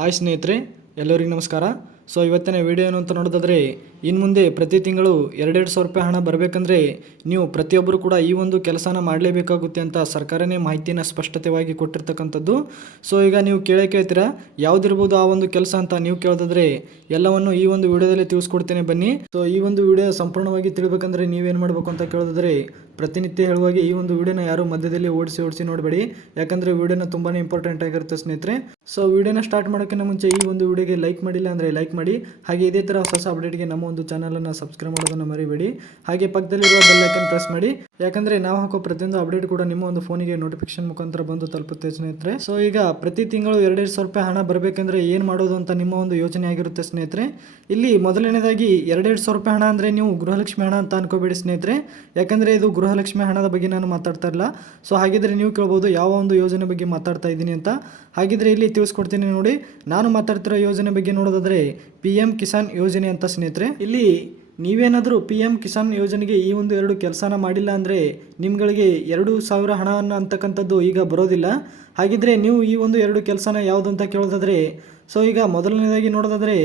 Hi ಸ್ನೇಹಿತರೆ, ಎಲ್ಲರಿಗೂ ನಮಸ್ಕಾರ. ಸೊ ಇವತ್ತಿನ ವಿಡಿಯೋ ಏನು ಅಂತ ನೋಡೋದಾದರೆ, ಇನ್ನು ಮುಂದೆ ಪ್ರತಿ ತಿಂಗಳು 2,200 ರೂಪಾಯಿ ಹಣ ಬರಬೇಕಂದ್ರೆ ನೀವು ಪ್ರತಿಯೊಬ್ಬರು ಕೂಡ ಈ ಒಂದು ಕೆಲಸನ ಮಾಡಲೇಬೇಕಾಗುತ್ತೆ ಅಂತ ಸರ್ಕಾರನೇ ಮಾಹಿತಿಯನ್ನು ಸ್ಪಷ್ಟತೆಯಾಗಿ ಕೊಟ್ಟಿರ್ತಕ್ಕಂಥದ್ದು. ಸೊ ಈಗ ನೀವು ಕೇಳ್ತೀರಾ ಯಾವುದಿರ್ಬೋದು ಆ ಒಂದು ಕೆಲಸ ಅಂತ ನೀವು ಕೇಳೋದಾದರೆ ಎಲ್ಲವನ್ನು ಈ ಒಂದು ವಿಡಿಯೋದಲ್ಲಿ ತಿಳಿಸ್ಕೊಡ್ತೇನೆ ಬನ್ನಿ. ಸೊ ಈ ಒಂದು ವಿಡಿಯೋ ಸಂಪೂರ್ಣವಾಗಿ ತಿಳಿಬೇಕಂದ್ರೆ ನೀವೇನು ಮಾಡಬೇಕು ಅಂತ ಕೇಳೋದಾದರೆ, ಪ್ರತಿನಿತ್ಯ ಹೇಳುವಾಗಿ ಈ ಒಂದು ವಿಡಿಯೋನ ಯಾರು ಮಧ್ಯದಲ್ಲಿ ಓಡಿಸಿ ನೋಡಬೇಡಿ, ಯಾಕಂದರೆ ವಿಡಿಯೋನ ತುಂಬಾ ಇಂಪಾರ್ಟೆಂಟ್ ಆಗಿರುತ್ತೆ ಸ್ನೇಹಿತರೆ. ಸೊ ವಿಡಿಯೋನ ಸ್ಟಾರ್ಟ್ ಮಾಡೋಕ್ಕಿಂತ ಮುಂಚೆ ಈ ಒಂದು ವಿಡಿಯೋಗೆ ಲೈಕ್ ಮಾಡಿಲ್ಲ ಅಂದರೆ ಲೈಕ್ ಮಾಡಿ, ಹಾಗೆ ಇದೇ ಥರ ಹೊಸ ಅಪ್ಡೇಟ್ಗೆ ನಮ್ಮ ಒಂದು ಚಾನಲನ್ನು ಸಬ್ಸ್ಕ್ರೈಬ್ ಮಾಡೋದನ್ನು ಮರಿಬೇಡಿ. ಹಾಗೆ ಪಕ್ಕದಲ್ಲಿರುವ ಬೆಲ್ ಐಕನ್ ಪ್ರೆಸ್ ಮಾಡಿ, ಯಾಕಂದರೆ ನಾವು ಹಾಕೋ ಪ್ರತಿಯೊಂದು ಅಪ್ಡೇಟ್ ಕೂಡ ನಿಮ್ಮ ಒಂದು ಫೋನಿಗೆ ನೋಟಿಫಿಕೇಶನ್ ಮುಖಾಂತರ ಬಂದು ತಲುಪುತ್ತೆ ಸ್ನೇಹಿತರೆ. ಸೊ ಈಗ ಪ್ರತಿ ತಿಂಗಳು 2,200 ರೂಪಾಯಿ ಹಣ ಬರಬೇಕಂದ್ರೆ ಏನು ಮಾಡೋದು ಅಂತ ನಿಮ್ಮ ಒಂದು ಯೋಚನೆ ಆಗಿರುತ್ತೆ ಸ್ನೇಹಿತರೆ. ಇಲ್ಲಿ ಮೊದಲನೇದಾಗಿ 2,200 ರೂಪಾಯಿ ಹಣ ಅಂದರೆ ನೀವು ಗೃಹಲಕ್ಷ್ಮಿ ಹಣ ಅಂತ ಅನ್ಕೋಬೇಡಿ ಸ್ನೇಹಿತರೆ, ಯಾಕಂದರೆ ಇದು ಗೃಹಲಕ್ಷ್ಮಿ ಹಣದ ಬಗ್ಗೆ ನಾನು ಮಾತಾಡ್ತಾ ಇಲ್ಲ. ಸೊ ಹಾಗಿದ್ರೆ ನೀವು ಕೇಳ್ಬೋದು ಯಾವ ಒಂದು ಯೋಜನೆ ಬಗ್ಗೆ ಮಾತಾಡ್ತಾ ಇದ್ದೀನಿ ಅಂತ. ಹಾಗಿದ್ರೆ ಇಲ್ಲಿ ತಿಳಿಸ್ಕೊಡ್ತೀನಿ ನೋಡಿ. ನಾನು ಮಾತಾಡ್ತಿರೋ ಯೋಜನೆ ಬಗ್ಗೆ ನೋಡೋದಾದರೆ PM ಕಿಸಾನ್ ಯೋಜನೆ ಅಂತ ಸ್ನೇಹಿತರೆ. ಇಲ್ಲಿ ನೀವೇನಾದರೂ PM ಕಿಸಾನ್ ಯೋಜನೆಗೆ ಈ ಒಂದು 2 ಕೆಲಸನ ಮಾಡಿಲ್ಲ ಅಂದರೆ ನಿಮ್ಗಳಿಗೆ 2,000 ಹಣವನ್ನು ಅಂತಕ್ಕಂಥದ್ದು ಈಗ ಬರೋದಿಲ್ಲ. ಹಾಗಿದ್ರೆ ನೀವು ಈ ಒಂದು 2 ಕೆಲಸನ ಯಾವುದು ಅಂತ ಕೇಳೋದಾದರೆ, ಸೊ ಈಗ ಮೊದಲನೇದಾಗಿ ನೋಡೋದಾದರೆ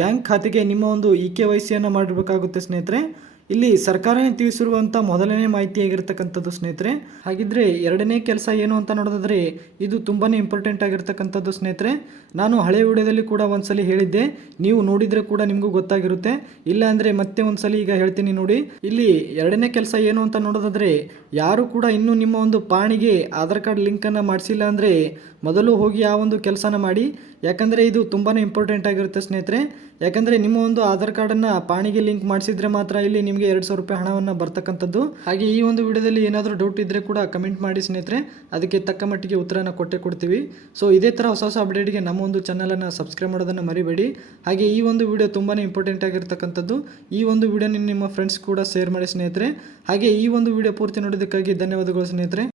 ಬ್ಯಾಂಕ್ ಖಾತೆಗೆ ನಿಮ್ಮ ಒಂದು EKYCಯನ್ನು ಮಾಡಿರಬೇಕಾಗುತ್ತೆ ಸ್ನೇಹಿತರೆ. ಇಲ್ಲಿ ಸರ್ಕಾರನೇ ತಿಳಿಸಿರುವಂಥ ಮೊದಲನೇ ಮಾಹಿತಿ ಆಗಿರ್ತಕ್ಕಂಥದ್ದು ಸ್ನೇಹಿತರೆ. ಹಾಗಿದ್ರೆ ಎರಡನೇ ಕೆಲಸ ಏನು ಅಂತ ನೋಡೋದಾದರೆ ಇದು ತುಂಬಾ ಇಂಪಾರ್ಟೆಂಟ್ ಆಗಿರ್ತಕ್ಕಂಥದ್ದು ಸ್ನೇಹಿತರೆ. ನಾನು ಹಳೆ ವಿಡಿಯೋದಲ್ಲಿ ಕೂಡ ಒಂದ್ಸಲಿ ಹೇಳಿದ್ದೆ, ನೀವು ನೋಡಿದರೆ ಕೂಡ ನಿಮಗೂ ಗೊತ್ತಾಗಿರುತ್ತೆ. ಇಲ್ಲ ಅಂದರೆ ಮತ್ತೆ ಒಂದ್ಸಲಿ ಈಗ ಹೇಳ್ತೀನಿ ನೋಡಿ. ಇಲ್ಲಿ ಎರಡನೇ ಕೆಲಸ ಏನು ಅಂತ ನೋಡೋದಾದರೆ, ಯಾರು ಕೂಡ ಇನ್ನೂ ನಿಮ್ಮ ಒಂದು ಪಾಣಿಗೆ ಆಧಾರ್ ಕಾರ್ಡ್ ಲಿಂಕನ್ನು ಮಾಡಿಸಿಲ್ಲ ಅಂದರೆ ಮೊದಲು ಹೋಗಿ ಆ ಒಂದು ಕೆಲಸನ ಮಾಡಿ, ಯಾಕಂದರೆ ಇದು ತುಂಬಾ ಇಂಪಾರ್ಟೆಂಟ್ ಆಗಿರುತ್ತೆ ಸ್ನೇಹಿತರೆ. ಯಾಕಂದರೆ ನಿಮ್ಮ ಒಂದು ಆಧಾರ್ ಕಾರ್ಡನ್ನು ಪಾಣಿಗೆ ಲಿಂಕ್ ಮಾಡಿಸಿದ್ರೆ ಮಾತ್ರ ಇಲ್ಲಿ ನಿಮಗೆ 2,000 ರೂಪಾಯಿ ಹಣವನ್ನು ಬರ್ತಕ್ಕಂಥದ್ದು. ಹಾಗೆ ಈ ಒಂದು ವಿಡಿಯೋದಲ್ಲಿ ಏನಾದರೂ ಡೌಟ್ ಇದ್ದರೆ ಕೂಡ ಕಮೆಂಟ್ ಮಾಡಿ ಸ್ನೇಹಿತರೆ, ಅದಕ್ಕೆ ತಕ್ಕ ಮಟ್ಟಿಗೆ ಉತ್ತರನ ಕೊಡ್ತೀವಿ. ಸೊ ಇದೇ ಥರ ಹೊಸ ಅಪ್ಡೇಟ್ಗೆ ನಮ್ಮ ಒಂದು ಚಾನಲನ್ನು ಸಬ್ಸ್ಕ್ರೈಬ್ ಮಾಡೋದನ್ನು ಮರಿಬೇಡಿ. ಹಾಗೆ ಈ ಒಂದು ವಿಡಿಯೋ ತುಂಬಾ ಇಂಪಾರ್ಟೆಂಟ್ ಆಗಿರ್ತಕ್ಕಂಥದ್ದು. ಈ ಒಂದು ವಿಡಿಯೋ ನಿಮ್ಮ ಫ್ರೆಂಡ್ಸ್ ಕೂಡ ಶೇರ್ ಮಾಡಿ ಸ್ನೇಹಿತರೆ. ಹಾಗೆ ಈ ಒಂದು ವಿಡಿಯೋ ಪೂರ್ತಿ ನೋಡೋದಕ್ಕಾಗಿ ಧನ್ಯವಾದಗಳು ಸ್ನೇಹಿತರೆ.